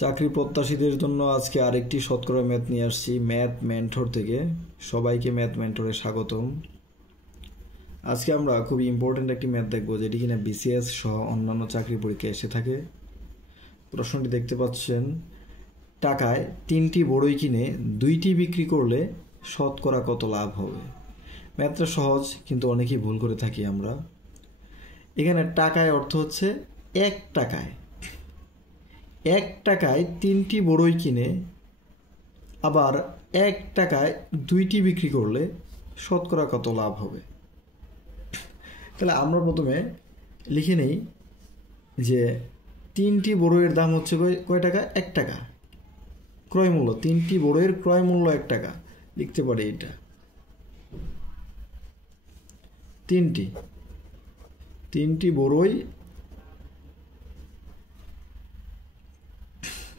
চাকরি প্রত্যাশীদের জন্য আজকে আরেকটি শতকরা ম্যাথ নিয়ে আসছি ম্যাথ মেন্টর থেকে। সবাইকে ম্যাথ মেন্টরে স্বাগতম। আজকে আমরা খুবই ইম্পর্টেন্ট একটি ম্যাথ দেখব, যেটি কিনা বিসিএস সহ অন্যান্য চাকরি পরীক্ষায় এসে থাকে। প্রশ্নটি দেখতে পাচ্ছেন, টাকায় 3টি বড়ই কিনে 2টি বিক্রি করলে শতকরা কত লাভ হবে? ম্যাথটা সহজ, কিন্তু অনেকেই ভুল করে থাকি আমরা। এখানে টাকায় অর্থ হচ্ছে 1 টাকায় 3টি বড়ই কিনে আবার 1 টাকায় 2টি বিক্রি করলে শতকরা কত লাভ হবে। তাহলে আমরা প্রথমে লিখে নেই যে 3টি বড়ইয়ের দাম হচ্ছে কয় টাকা? 1 টাকা। ক্রয় মূল্য, 3টি বড়ইয়ের ক্রয় মূল্য 1 টাকা। লিখতে পারি এটা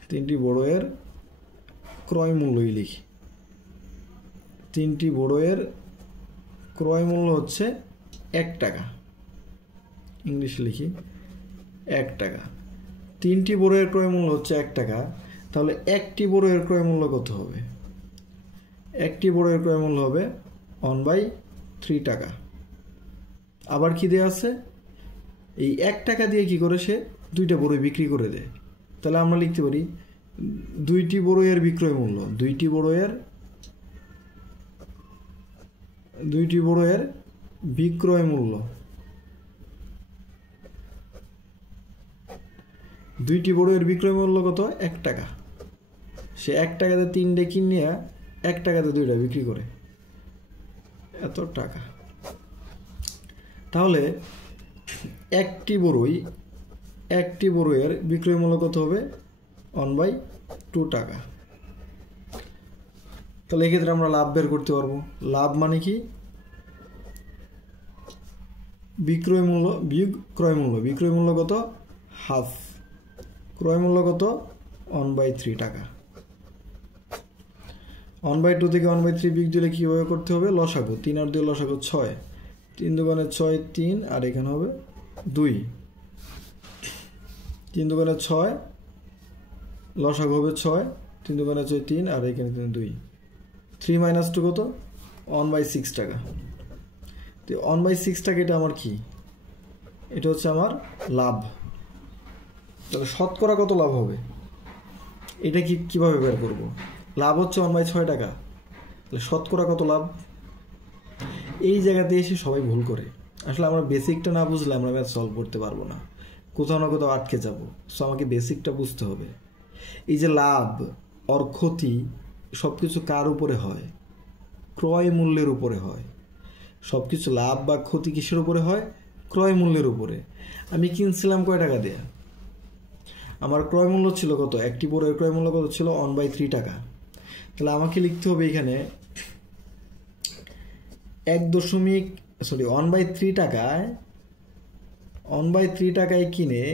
3টি বড়ইয়ের ক্রয় মূল্যই লিখি। 3টি বড়ইয়ের ক্রয় মূল্য হচ্ছে 1 টাকা। ইংলিশে লিখি 1 টাকা। 3টি বড়ইয়ের ক্রয় মূল্য হচ্ছে 1 টাকা। তাহলে একটি বড়ইয়ের ক্রয় মূল্য কত হবে? একটি বড়ইয়ের ক্রয় মূল্য হবে 1/3 টাকা। আবার কি দেওয়া আছে? এই 1 টাকা দিয়ে কি করে সে 2টা বড়ই বিক্রি করে দেয়। তাহলে আমরা লিখতে পারি 2টি বড়ইয়ের বিক্রয় মূল্য, 2টি বড়ইয়ের বিক্রয় মূল্য, 2টি বড়ইয়ের বিক্রয় মূল্য কত? 1 টাকা। সে 1 টাকাতে 3টে কিনে 1 টাকাতে 2টা বিক্রি করে, এত টাকা। তাহলে একটি বড়ইয়ের বিক্রয় মূল্য কত হবে? 1/2 টাকা। তাহলে এক্ষেত্রে আমরা লাভ বের করতে পারবো। লাভ মানে কি? বিক্রয় মূল্য বিয়োগ ক্রয় মূল্য। বিক্রয় মূল্য কত? হাফ। ক্রয় মূল্য কত? 1/3 টাকা। 1/2 থেকে 1/3 বিয়োগ দিলে কীভাবে করতে হবে? লসাগু। 3 আর 2 লসাগু 6। 3 দুগুণে 6 3, আর এখানে হবে 2। 3 দুগুণে 6, লসাগু হবে 6। 3 দুগুণে 6 3, আর এখানে 2। 3 - 2 কত? 1/6 টাকা। তো 1/6 টাকা এটা আমার কি? এটা হচ্ছে আমার লাভ। তাহলে শতকরা কত লাভ হবে? এটা কিভাবে বের করব? লাভ হচ্ছে 1/6 টাকা। তাহলে শতকরা কত লাভ? এই জায়গাতে এসে সবাই ভুল করে। আসলে আমরা বেসিকটা না বুঝলে আমরা ম্যাথ সলভ করতে পারবো না, কোথাও না কোথাও আটকে যাব। সো আমাকে বেসিকটা বুঝতে হবে। এই যে লাভ আর ক্ষতি সব কিছু কার উপরে হয়? ক্রয় মূল্যের উপরে হয়। সব কিছু লাভ বা ক্ষতি কিসের উপরে হয়? ক্রয় মূল্যের উপরে। আমি কিনছিলাম কয় টাকা দেয়া? আমার ক্রয় মূল্য ছিল কত? একটি বড়ইয়ের ক্রয় মূল্য কত ছিল? 1/3 টাকা। তাহলে আমাকে লিখতে হবে এখানে 1/3 টাকায় 1/3 টাকায় কিনে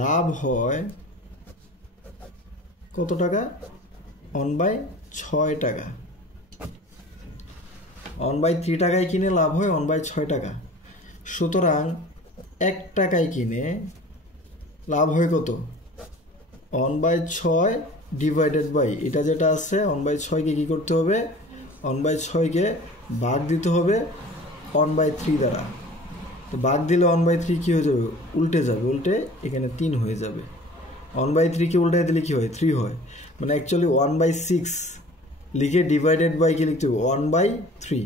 লাভ হয় কত টাকা? 1/6 টাকা। 1/3 টাকায় কিনে লাভ হয় 1/6 টাকা। সুতরাং 1 টাকায় কিনে লাভ হয় কত? 1/6 ডিভাইডেড বাই এটা যেটা আছে 1/6কে কি করতে হবে? 1/6কে ভাগ দিতে হবে 1/3 দ্বারা। তো ভাগ দিলে 1/3 কি হয়ে যাবে? উল্টে যাবে। উল্টে এখানে 3 হয়ে যাবে। 1/3কে উল্টে দিলে কি হয়? 3 হয়। মানে অ্যাকচুয়ালি 1/6 লিখে ডিভাইডেড বাই কি লিখতে হবে? 1/3।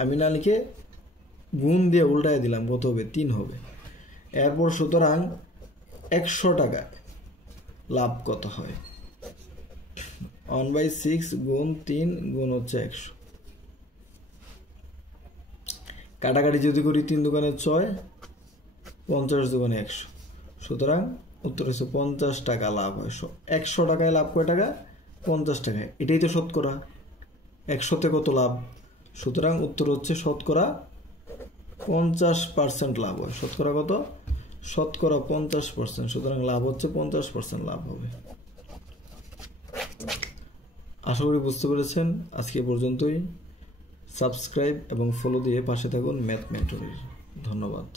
আমি না লিখে গুণ দিয়ে উল্টায় দিলাম, কত হবে? 3 হবে। এরপর সুতরাং 100 টাকায় লাভ কত হয়? 1/6 গুণ 3 গুণ হচ্ছে 100। কাটাকাটি যদি করি 3 দুগুণে 6, 50 দুগুণে 100। সুতরাং উত্তর হচ্ছে 50 টাকা লাভ হয়। 100 টাকায় লাভ কয় টাকা? 50 টাকায়। এটাই তো শতকরা। 100তে কত লাভ? সুতরাং উত্তর হচ্ছে শতকরা 50% লাভ হয়। শতকরা কত? শতকরা 50%। সুতরাং লাভ হচ্ছে 50% লাভ হবে। আশা করি বুঝতে পেরেছেন। আজকে পর্যন্তই। সাবস্ক্রাইব এবং ফলো দিয়ে পাশে থাকুন ম্যাথ মেন্টরের। ধন্যবাদ।